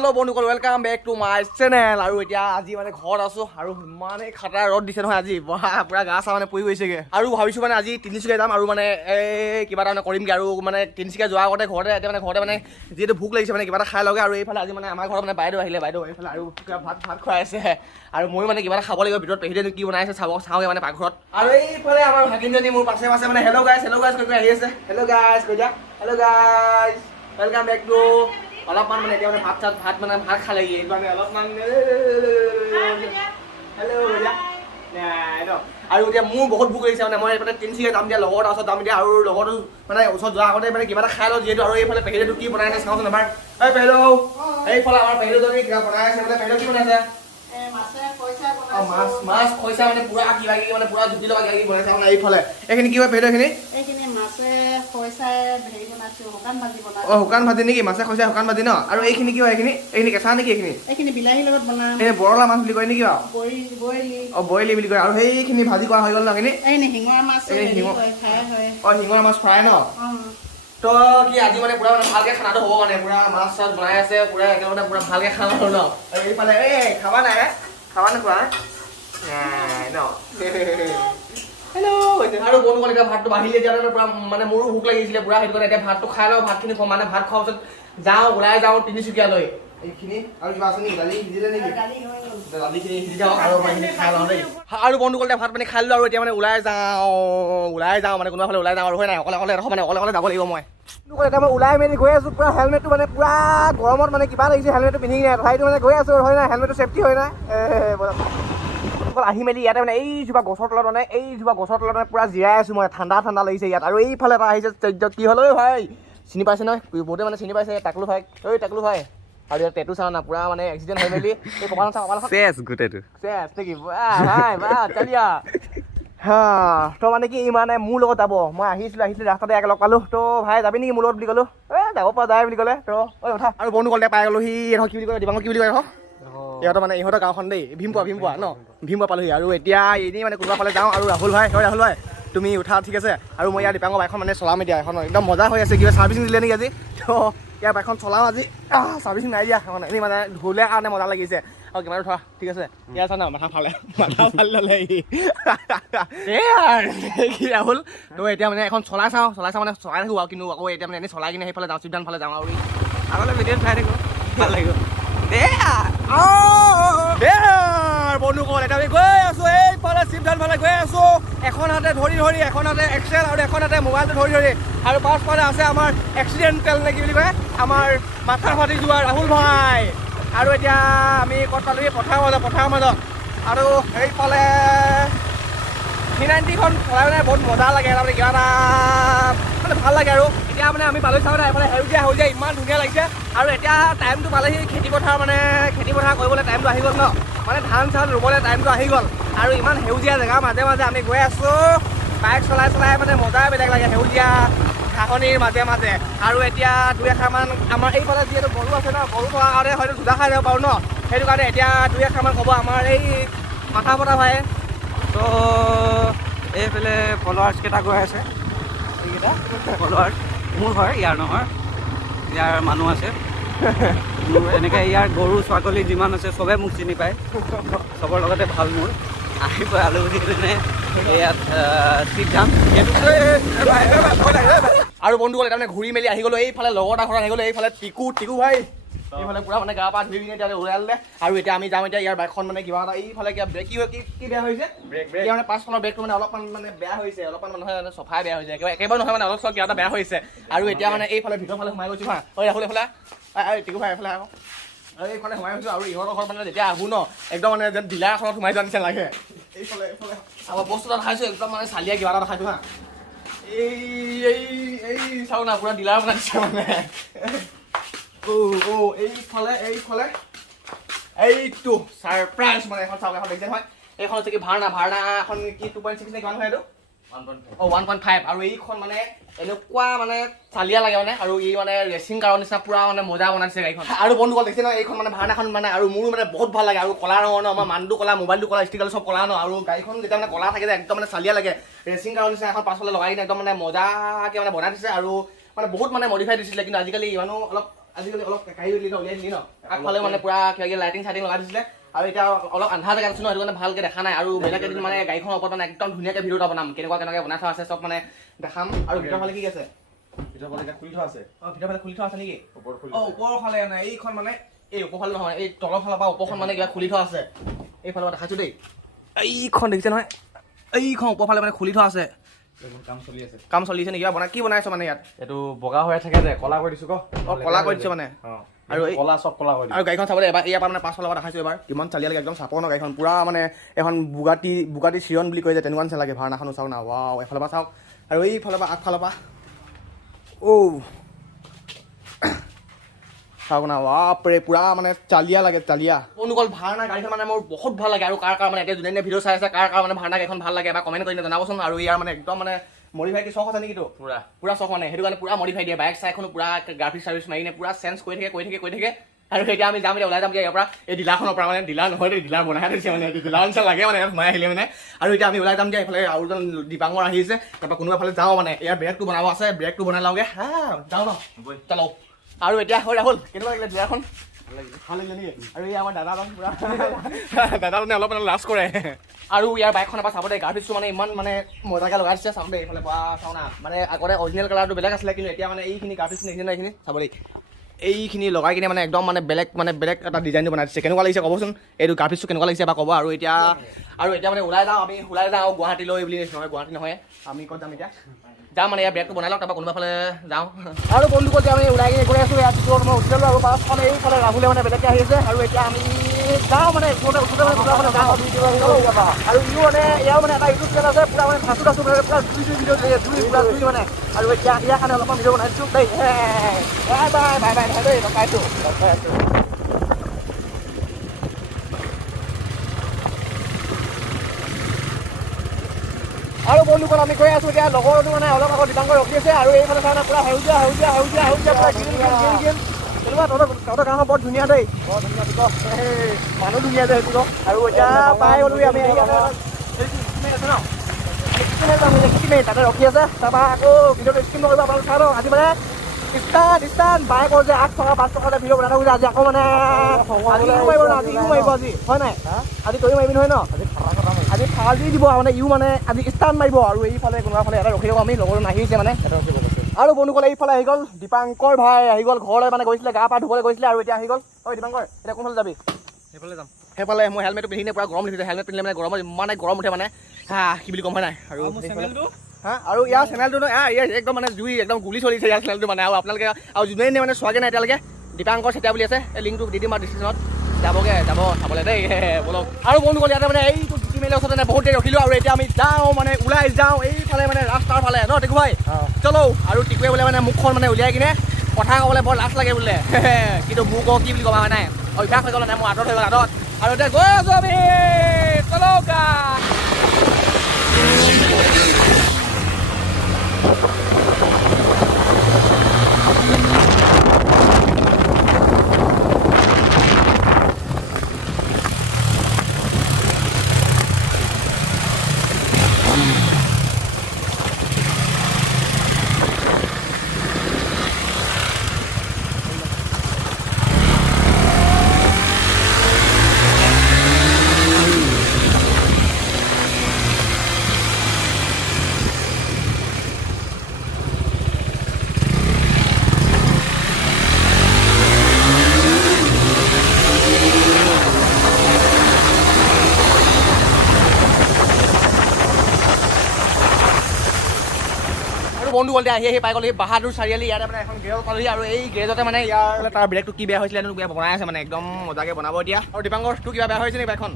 Hello' বন্ধুসকল, welcome back to my channel. আৰু এতিয়া আজি মানে ঘৰত আছো আৰু ইমানে খাটাৰ ৰ'দ দিছে নহয় আজি, পুৰা গা চা মানে পৰি গৈছেগে। আৰু ভাবিছো মানে আজি তিনিচুকীয়া যাম আৰু মানে কিবা এটা মানে কৰিমগে। আৰু মানে তিনিচুকীয়া যোৱাৰ আগতে ঘৰতে মানে যিহেতু ভোক লাগিছে মানে কিবা এটা খাই লগে। আৰু এইফালে আজি মানে আমাৰ ঘৰত মানে বাইদেউ আহিলে, বাইদেউ এইফালে আৰু ভাত খুৱাই আছে। আৰু ময়ো মানে কিবা এটা খাব লাগিব ভিতৰত, পেহীদেউনে কি বনাইছে চাওঁগে মানে পাকঘৰত। আৰু এইফালে আমাৰ ভাগিনজনী মোৰ পাছে মানে হেল্ল' গাইজ কৈ আহি আছে। হেল্ল' গাইজ কৈ দিয়া, hello' guys welcome back to. অলপমান মানে এতিয়া মানে ভাত খালে এইটো আমি অলপমান আৰু এতিয়া মোৰ বহুত ভোক লাগিছে মানে মই এইফালে তিনিচুকীয়া যাম দিয়া, লগৰ ওচৰত যাম দিয়া। আৰু লগৰটো মানে ওচৰত যোৱাৰ আগতে মানে কিবা এটা খাই লওঁ যিহেতু। আৰু এইফালে পেহীদেউটো কি বনাই আছে চাওঁচোন এবাৰ। এই পেহীদেউ, এইফালে আমাৰ পেহীদেউজনী কিবা বনাই আছে বোলে। পেহীদেউ কি বনাইছে? মাছ খৰিচা মানে পুৰা কিবা কিবি মানে পুৰা জুতি লগা কিবা বনাইছে মানে। এইফালে এইখিনি কি হয় পেহীদেউ? এইখিনি মাছে খৰিচাই হেৰি বনাইছো, শুকান ভাজি বনাইছো। শুকান ভাজি নেকি? মাছে খৰিচা শুকান ভাজি ন? আৰু এইখিনি কি হয়? এইখিনি কেঁচা নেকি? এইখিনি বিলাহীৰ লগত বনাম। এই বৰলা মাছ বুলি কয় নেকি বাৰু? বইলি বুলি কয়। আৰু সেইখিনি ভাজি কৰা হৈ গ'ল ন? এইখিনি শিঙৰা মাছ ফ্ৰাই হয়। শিঙৰা মাছ ফ্ৰাই ন? তো কি আজি মানে পুৰা মানে ভালকে খানাটো হ'ব মানে, পুৰা মাছ চাছ বনাই আছে, পুৰা একেবাৰে পুৰা ভালকে খাম আৰু ন? এইফালে খাবা নাই? খাবা নোখোৱা নাই ন? হেল্ল' আৰু বন্ধুসকল, এতিয়া ভাতটো বাঢ়িলে এতিয়া পুৰা মানে মোৰো ভোক লাগিছিলে পুৰা, সেইটো কাৰণে এতিয়া ভাতটো খাই লওঁ। ভাতখিনি মানে ভাত খোৱাৰ পিছত ওলাই যাওঁ তিনিচুকীয়ালৈ। এইখিনি আৰু কিবা আছে নেকি? দালি সিজিলে নেকি? দালিখিনি সিজি যাওঁ আৰু এইখিনি খাই লওঁ দেই। আৰু বন্ধুসকল এতিয়া ভাত পানী খাই লওঁ আৰু এতিয়া মানে ওলাই যাওঁ মানে কোনোবা ফালে ওলাই যাওঁ আৰু হয় নাই, অকলে যাব লাগিব মই। এতিয়া মই ওলাই মেলি গৈ আছোঁ, পুৰা হেলমেটটো মানে পুৰা গৰমত মানে কিবা লাগিছে, হেলমেটটো পিন্ধি নাই তথাপিতো মানে গৈ আছোঁ হয় নাই, হেলমেটটো চেফটি হয় নাই। আহি মেলি ইয়াতে মানে এইজোপা গছৰ তলত মানে পুৰা জিৰাই আছো মই, ঠাণ্ডা লাগিছে ইয়াত। আৰু এইফালে এটা আহিছে কি হ'ল ঐ ভাই, চিনি পাইছে নহয় বহুতে মানে চিনি পাইছে, টাকলু ভাই আৰু ইয়াত টেটু চাওঁ না, পুৰা মানে এক্সিডেণ্ট হৈ মেলি এই কপালখন নেকি ভাই চালিয়া তো মানে কি মানে মোৰ লগত যাব। মই আহিছিলো ৰাস্তাতে লগ পালো, তো ভাই যাবি নেকি মোৰ লগত বুলি ক'লো, যাব পৰা যায় বুলি ক'লে। তো উঠা। আৰু বন্ধু ক'লে পাই গ'লো সি কি বুলি কয়, দিবাংগ কি বুলি কয় ইহঁতৰ মানে ইহঁতৰ গাঁওখন দেই, ভীমপুৱা ন? ভীমপুৱা পালোহি। আৰু এতিয়া এনেই মানে কোনোবা ফালে যাওঁ। আৰু ৰাহুল ভাই তুমি উঠা ঠিক আছে। আৰু মই ইয়াৰ দিপাংগৰ বাইকখন মানে চলাম এতিয়া, এখন একদম মজা হৈ আছে। কিবা ছাৰ্ভিচিং দিলে নেকি আজি? তো ইয়াৰ বাইকখন চলাওঁ আজি, ছাৰ্ভিচিং নাই দিয়া মানে, এনেই মানে ধুলে কাৰণে মজা লাগিছে। আৰু কিমান উঠা ঠিক আছে। ইয়াৰ চা না মাথা ফালে ল'লে কি ৰাহুল। তো এতিয়া মানে এখন চলাই চাওঁ মানে চলাই থাকোঁ আৰু, কিন্তু আকৌ এতিয়া মানে এনেই চলাই কিনে সেইফালে যাওঁ, চিৱদান ফালে যাওঁ। আৰু আগলৈ ভিডিঅ'ত চাই থাকোঁ, ভাল লাগিব। বন্ধুসকল এতিয়া আমি গৈ আছো এইফালে চিৱদান ফালে গৈ আছো, এখন হাতে ধৰি এখন হাতে এক্সেল আৰু এখন হাতে মোবাইলটো ধৰি। আৰু পাছফালে আছে আমাৰ এক্সিডেণ্টেল নে কি বুলি কয়, আমাৰ মাথা ফাটি যোৱা ৰাহুল ভাই। আৰু এতিয়া আমি ক'ত পালোহি? পথাৰৰ মাজত। আৰু সেইফালে C90খন চলাই মানে বহুত মজা লাগে, তাৰমানে কিবা এটা মানে ভাল লাগে। আৰু এতিয়া মানে আমি পালৈ চাওঁ এইফালে সেউজীয়া ইমান ধুনীয়া লাগিছে। আৰু এতিয়া টাইমটো পালেহি খেতি পথাৰ কৰিবলৈ টাইমটো আহি গ'ল ন, মানে ধান চান ৰুবলৈ টাইমটো আহি গ'ল। আৰু ইমান সেউজীয়া জেগাৰ মাজে আমি গৈ আছোঁ, বাইক চলাই মানে মজাই বেলেগ লাগে, সেউজীয়া ঘাঁহনিৰ মাজে। আৰু এতিয়া দুই এষাৰমান আমাৰ এইফালে যিহেতু গৰু আছে ন, গৰু থকাৰ কাৰণে হয়তো জোদা খাই যাব পাৰোঁ ন, সেইটো কাৰণে এতিয়া দুই এষাৰমান ক'ব আমাৰ এই মাথা ফটা ভাই। তো এইফালে ফলোৱাৰ্ছকেইটা গৈ আছে, এইকেইটা ফলোৱাৰ্ছ মোৰ হয়, ইয়াৰ নহয়, ইয়াৰ মানুহ আছে। এনেকৈ ইয়াৰ গৰু ছাগলী যিমান আছে চবে মোক চিনি পায়, চবৰ লগতে ভাল মোৰ। আহি পাই আলহী কিনে ইয়াত ঠিক যাম। আৰু বন্ধুসকল তাৰমানে ঘূৰি মেলি আহি গ'লো এইফালে, লগৰ এটা ঘৰত আহি গ'লো এইফালে, টিকু ভাই এইফালে পুৰা মানে গা পা ধুই পিনে এতিয়া ওলাই ল'লে। আৰু এতিয়া আমি যাওঁ এতিয়া ইয়াৰ বাইকখন মানে কিবা এটা এইফালে কিবা ব্ৰেক কি বেয়া হৈছে, এতিয়া মানে পাছফালৰ ব্ৰেকটো মানে অলপমান মানে বেয়া হৈছে, অলপমান নহয় মানে চফাই বেয়া হৈছে, একেবাৰে নহয় মানে অলপ কিবা এটা বেয়া হৈছে। আৰু এতিয়া মানে এইফালে ভিতৰৰ ফালে সোমাই গৈছোঁ হা, ৰাহুল এইফালে টিকু ভাই এইফালে আকৌ এইফালে সোমাই গৈছোঁ। আৰু ইহঁতৰ ঘৰত মানে যেতিয়া আহোঁ ন, একদম মানে যেন ডিলাৰ এখনত সোমাই যোৱা নিচিনা লাগে। এইফালে আমাৰ বস্তু এটা দেখাইছোঁ, একদম মানে চালিয়া কিবা এটা দেখাইছোঁ হা, এই চাওঁ না পুৰা ডিলাৰ বনাই দিছে মানে। এইফালে এইটো ছাৰপ্ৰাইজ মানে এখন চাওক, এখন দেখিছে নহয়, এইখন হৈছে কি ভাৰনা এখন কি 2.6 নে কিমান হয় এইটো? 1.5। আৰু এইখন মানে এনেকুৱা মানে চালিয়া লাগে মানে, আৰু এই মানে ৰেচিং কাৰৰ নিচিনা পুৰা মানে মজা বনাইছে গাড়ীখন। আৰু বন্ধুসকল দেখিছে নহয়, এইখন মানে ভাৰনাখন মানে, আৰু মোৰো মানে বহুত ভাল লাগে। আৰু কলা ৰঙৰ ন, আমাৰ মানুহটো কলা, মোবাইলটো কলা, ষ্টিকাৰ চব কলা ন, আৰু গাড়ীখন যেতিয়া মানে কলা থাকে যে একদম মানে চালিয়া লাগে, ৰেচিং কাৰৰ নিচিনা এখন পাছফালে লগাই কিনে একদম মানে মজাকে মানে বনাই দিছে। আৰু মানে বহুত মানে মডিফাই দিছিলে, কিন্তু আজিকালি ইমানো অলপ আজিকালি অলপ কাঢ়ি দিলি ন উলিয়াই দিলি ন আগফালে মানে পুৰা কিবা লাইটিং চাইটিং লগাই দিছিলে আৰু এতিয়া অলপ আন্ধাৰ জেগাত আছো ন সেইটো কাৰণে ভালকে দেখা নাই আৰু বেলেগ এদিন মানে গাড়ীখনৰ ওপৰত মানে একদম ধুনীয়াকে ভিডিঅ' এটা বনাম কেনেকুৱা বনাই থোৱা আছে চব মানে দেখাম আৰু ভিতৰৰ ফালে কি আছে ভিতৰৰ ফালে খুলি থোৱা আছে ভিতৰৰ ফালে খুলি থোৱা আছে নেকি ওপৰ খুলি ওপৰৰ ফালে নাই এইখন মানে এই ওপৰ ফালে নহয় এই তলৰ ফালৰ পৰা ওপৰখন মানে কিবা খুলি থোৱা আছে এইফালৰ পৰা দেখাইছো দেই এইখন দেখিছে নহয় এইখন ওপৰ ফালে মানে খুলি থোৱা আছে কাম চলি আছে নেকি কি বনাইছ মানে ইয়াত এইটো বগা হৈ থাকে যে কলা কৰি দিছো কলা কৰি দিছো মানে আৰু কলা চব কলা কৰি আৰু গাড়ীখন চাবলৈ এবাৰ ইয়াৰ পৰা মানে পাছফালৰ পৰা দেখাইছো এবাৰ কিমান চালিয়া লাগে একদম চাপৰ ন গাড়ীখন পুৰা মানে এখন বুগাটি চিৰণ বুলি কয় যে তেনেকুৱা নিচিনা লাগে ভাৰনাখনো চাওক না ৱাও এফালৰ পৰা চাওক আৰু এইফালৰ পৰা আগফালৰ পৰা চাওক না বাপৰে পুৰা মানে চালিয়া লাগে চালিয়া অনুকল ভাৰনা গাড়ীখন মানে মোৰ বহুত ভাল লাগে আৰু কাৰ মানে এতিয়া যোনে ভিডিঅ' চাই আছে কাৰ মানে ভাৰনা গাড়ীখন ভাল লাগে এবাৰ কমেণ্ট কৰি জনাবচোন আৰু ইয়াৰ মানে একদম মানে মডিফাই কি চখ আছে নেকি পুৰা চখ মানে সেইটো কাৰণে পুৰা মডিফাই দিয়ে বাইক চাইখনো পুৰা গ্ৰাফিক্স চাৰ্ভিচ মাৰি কিনে পুৰা চেঞ্জ কৰি থাকে আৰু এতিয়া আমি যাম এতিয়া ওলাই যাম ইয়াৰ পৰা এই ডিলাৰখনৰ পৰা মানে ডিলাৰ নহয় ডিলাৰ বনাই দিছে মানে ডিলাৰ নিচিনা লাগে মানে সোমাই আহিলে মানে আৰু এতিয়া আমি ওলাই যাম দিয়া এইফালে আৰু এজন দীপাংকৰ আহিছে তাৰপৰা কোনোবা ফালে যাওঁ মানে ইয়াৰ ব্ৰেকটো বনাব আছে ব্ৰেকটো বনাই লওঁগে যাওঁ ন চলো আৰু এতিয়া হৈ ৰাহুল কেনেকুৱা লাগিলে ডিলাৰখন ভাল লাগিলে নেকি আৰু এই আমাৰ দাদাজন পুৰা দাদাজনে অলপ মানে লাজ কৰে আৰু ইয়াৰ বাইকখনৰ পৰা চাব দেই গ্ৰাফিক্সটো মানে ইমান মানে মজাকৈ লগাই দিছে চাব দেই এইফালে চাওঁ না মানে আগতে অৰিজিনেল কালাৰটো বেলেগ আছিলে কিন্তু এতিয়া মানে এইখিনি গ্ৰাফিক্স দেখিছে না এইখিনি চাব দেই এইখিনি লগাই কিনে মানে একদম মানে বেলেগ এটা ডিজাইনটো বনাই দিছে কেনেকুৱা লাগিছে ক'বচোন এইটো গ্ৰাফিক্সটো কেনেকুৱা লাগিছে বা ক'ব আৰু এতিয়া মানে ওলাই যাওঁ গুৱাহাটীলৈ বুলি নহয় গুৱাহাটী নহয় আমি ক'ত যাম এতিয়া যাম মানে ইয়াৰ ব্ৰেকটো বনাই লওঁ তাৰপৰা কোনোবা ফালে যাওঁ আৰু বন্ধু ক'ত আমি ওলাই কিনে গৈ আছোঁ ইয়াত ভিতৰত মই উঠিলোঁ আৰু বাছখন এইফালে ৰাহুলে মানে বেলেগকৈ আহি আছে আৰু এতিয়া আমি যাওঁ মানে ওচৰতে যাওঁ আৰু ইও মানে ইয়াৰ মানে এটা ইউটিউব চেনেল আছে পুৰা মানে ধাচু মানে পুৰা জুই মানে আৰু এতিয়া ইয়াৰ কাৰণে অলপমান ভিডিঅ' বনাই দিছোঁ দেই বাই দেই লগাইছোঁ আৰু বন্ধুসকল আমি গৈ আছোঁ এতিয়া লগৰটো মানে অলপ আগত দীপাংকৰ ৰখি আছে আৰু এইফালে চাই পুৰা সেউজীয়া পুৰা গ্ৰীণ তেনেকুৱা তহঁতৰ গাঁওখন বৰ ধুনীয়া দেই বৰ ধুনীয়া মানুহ ধুনীয়া যে সেইটো আৰু এতিয়া পাই গ'লো আমি আছে ন তাতে ৰখি আছে তাৰপৰা আকৌ ভিডিঅ'টো স্কিম নকৰিব আপোনালোকে চাই লওক আজি মানে ষ্টান বাইকৰ যে 8 টকা 5 টকা ভিডিঅ' বনাই থাকোঁ আজি আকৌ মানে আজি মাৰিব আজি হয় নাই আজি তয়ো মাৰিবি নহয় ন আজি ফালি দিব মানে ইও মানে আজি ষ্টান মাৰিব আৰু এইফালে কোনোবা ফালে এটা ৰখি থাকোঁ আমি লগৰটো নাহিছে মানে আৰু বন্ধুসকল এইফালে আহি গ'ল দীপাংকৰ ভাই আহি গ'ল ঘৰলৈ মানে গৈছিলে গা পা ধুবলৈ গৈছিলে আৰু এতিয়া আহি গ'ল ঐ দীপাংকৰ এতিয়া কোনফালে যাবি সেইফালে যাম সেইফালে মই হেলমেটটো পিন্ধিলে পুৰা গৰম উঠিছে হেলমেট পিন্ধিলে মানে গৰমত ইমানে গৰম উঠে মানে কি বুলি ক'ম হয় নাই আৰু আৰু ইয়াৰ চেনেলটো ইয়াৰ একদম মানে জুই একদম গুলি চলিছে ইয়াৰ চেনেলটো মানে আৰু আপোনালোকে আৰু যোনে মানে চোৱাগে নাই এতিয়ালৈকে দীপাংকৰ চেতিয়া বুলি আছে এই লিংকটো দি দিম আৰু ডিছক্ৰিপশ্যনত যাব চাবলৈ দেই বলক আৰু বন্ধুসকল ইয়াতে মানে এইটো মেইলৰ ওচৰতে মানে বহুত দেৰি ৰখিলোঁ আৰু এতিয়া আমি যাওঁ মানে ওলাই যাওঁ এইফালে মানে ৰাস্তাৰ ফালে ন টিকু ভাই চলো আৰু টিকুৱে বোলে মানে মুখখন মানে উলিয়াই কিনে কথা ক'বলৈ বৰ লাজ লাগে বোলে কিন্তু মোক কি বুলি ক'বা হয় নাই অভ্যাস হৈ গ'ল নাই মোৰ আঁতৰত হৈ গ'ল আঁতৰত আৰু এতিয়া গৈ আছোঁ আমি চলো গা বন্ধু গ'ল আহি পাই গ'ল বাহাদুৰ চাৰিআলি ইয়াতে মানে এখন গেৰেজ পালোহি আৰু এই গেৰেজতে মানে ইয়াৰ তাৰ ব্ৰেকটো কি বেয়া হৈছিলে কিবা বনাই আছে মানে একদম মজাকে বনাব এতিয়া আৰু দীপাংকৰ তোৰ কিবা বেয়া হৈছে নেকি বাইকখন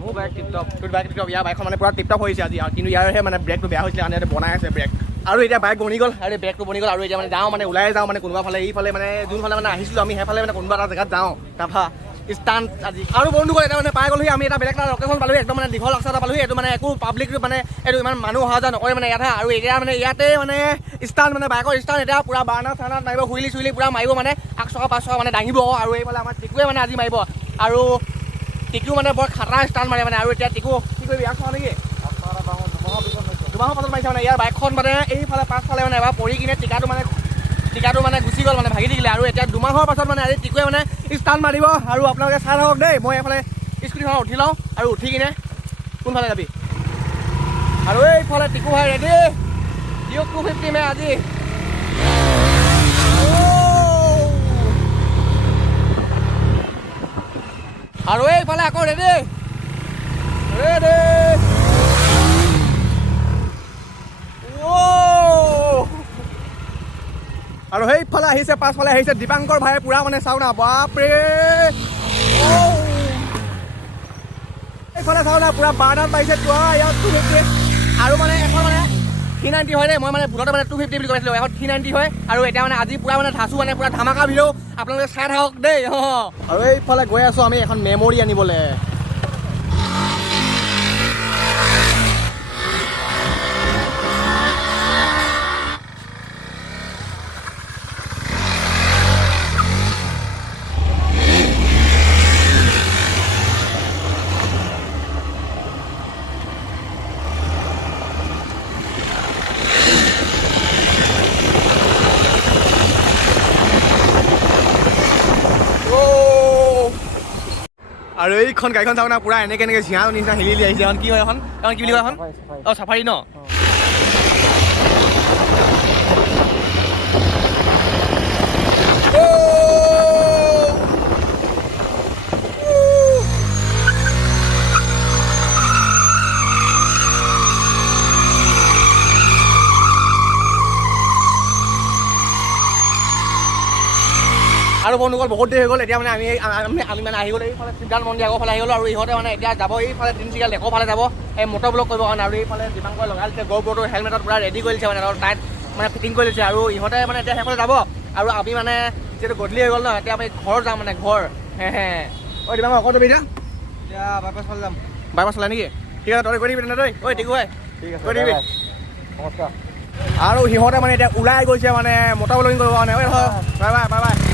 মোৰ বাইক টিপটপ তোৰ বাইক টিপটপ ইয়াৰ বাইকখন মানে পুৰা টিপটপ হৈছে আজি কিন্তু ইয়াৰহে মানে ব্ৰেকটো বেয়া হৈছিলে ইয়াতে বনাই আছে ব্ৰেক আৰু এতিয়া বাইক বনি গ'ল আৰু ব্ৰেকটো বনি গ'ল আৰু এতিয়া মানে যাওঁ মানে ওলাই যাওঁ মানে কোনোবা ফালে এইফালে মানে যোনফালে মানে আহিছিলোঁ আমি সেইফালে মানে কোনোবা এটা জেগাত যাওঁ তাৰপৰা ষ্টান আজি আৰু বন্ধুসকল এটা মানে পাই গ'লোহি আমি এটা বেলেগ এটা লোকেশ্যন পালোহি একদম মানে দীঘল ৰাস্তা এটা পালোহি এইটো মানে একো পাব্লিক মানে এইটো ইমান মানুহ অহা যোৱা নকৰে মানে ইয়াতে আৰু এতিয়া মানে ইয়াতে মানে ষ্টান মানে বাইকৰ ষ্টান এতিয়া পুৰা বাৰ্ণাৰ চাৰ্ণাৰ মাৰিব হুইলি চুইলি পুৰা মাৰিব মানে 8 টকা 5 টকা মানে দাঙিব আৰু এইফালে আমাৰ টিকুৱে মানে আজি মাৰিব আৰু টিকু মানে বৰ খাটাৰ ষ্টান মাৰে মানে আৰু এতিয়া টিকু কি কৰিবি 8 টকা নেকি 2 মাহৰ পাছত মাৰিছে মানে ইয়াৰ বাইকখন মানে এইফালে পাছফালে মানে এবাৰ পৰি কিনে টিকাটো মানে টিকাটো মানে গুচি গ'ল মানে ভাগি থাকিলে আৰু এতিয়া 2 মাহৰ পাছত মানে আজি টিকুৱে মানে ষ্টাৰ্ট মাৰিব আৰু আপোনালোকে চাই থাকক দেই মই এইফালে স্কুটিখন উঠি লওঁ আৰু উঠি কিনে কোনফালে যাবি আৰু এইফালে টিকু ভাই ৰেডি ডিউক 250 মে আজি আৰু এইফালে আকৌ ৰেডি ৰেডি আৰু সেইফালে আহিছে পাছফালে আহিছে দীপাংকৰ ভাই পুৰা মানে চাওঁ না বাপৰে এইফালে চাওঁ না পুৰা বাৰ্ণাত পাইছে ইয়াত 250 আৰু মানে এখন মানে 390 হয় দেই মই মানে ভুলতে মানে 250 বুলি কৈছিলোঁ এখন 390 হয় আৰু এতিয়া মানে আজি পুৰা মানে ধাচু মানে পুৰা ধামাকা ভিডিঅ' আপোনালোকে চাই থাকক দেই আৰু এইফালে গৈ আছোঁ আমি এখন মেমৰি আনিবলৈ আৰু এইখন গাড়ীখন চাওঁ না পুৰা এনেকে ঝিঙা নিচিনা হিলি আহিছে এখন কি হয় এখন কি বুলি কয় এখন অঁ চাফাৰী ন আৰু বন্ধুসকল বহুত দেৰি হৈ গ'ল এতিয়া মানে আমি মানে আহি গ'লো এইফালে সিদ্ধান্ত মন্দিৰ আগৰ ফালে আহি গ'লো আৰু ইহঁতে মানে এতিয়া যাব এইফালে তিনিচুকীয়া লেকৰ ফালে যাব এই মটৰ ব্লক কৰিবৰ কাৰণে আৰু এইফালে দীপাংকৰ লগাই দিছে গৌৰৱটো হেলমেটত পুৰা ৰেডি কৰি দিছে মানে আৰু টাইট মানে ফিটিং কৰি দিছে আৰু ইহঁতে মানে এতিয়া সেইফালে যাব আৰু আমি মানে যিহেতু গধূলি হৈ গ'ল ন এতিয়া আমি ঘৰ যাম মানে ঘৰ ঐ দীপাংকৰ আকৌ যাবি এতিয়া বাইপাছ ফালে যাম বাইপাছ ফালে নেকি ঠিক আছে তই কৰি দিবি তেনে তই ঐ টিকু ভাই ঠিক আছে কৰি দিবি নমস্কাৰ আৰু সিহঁতে মানে এতিয়া ওলাই গৈছে মানে মটৰ ব্লকিং কৰিব কাৰণে বাই বাই বাই বাই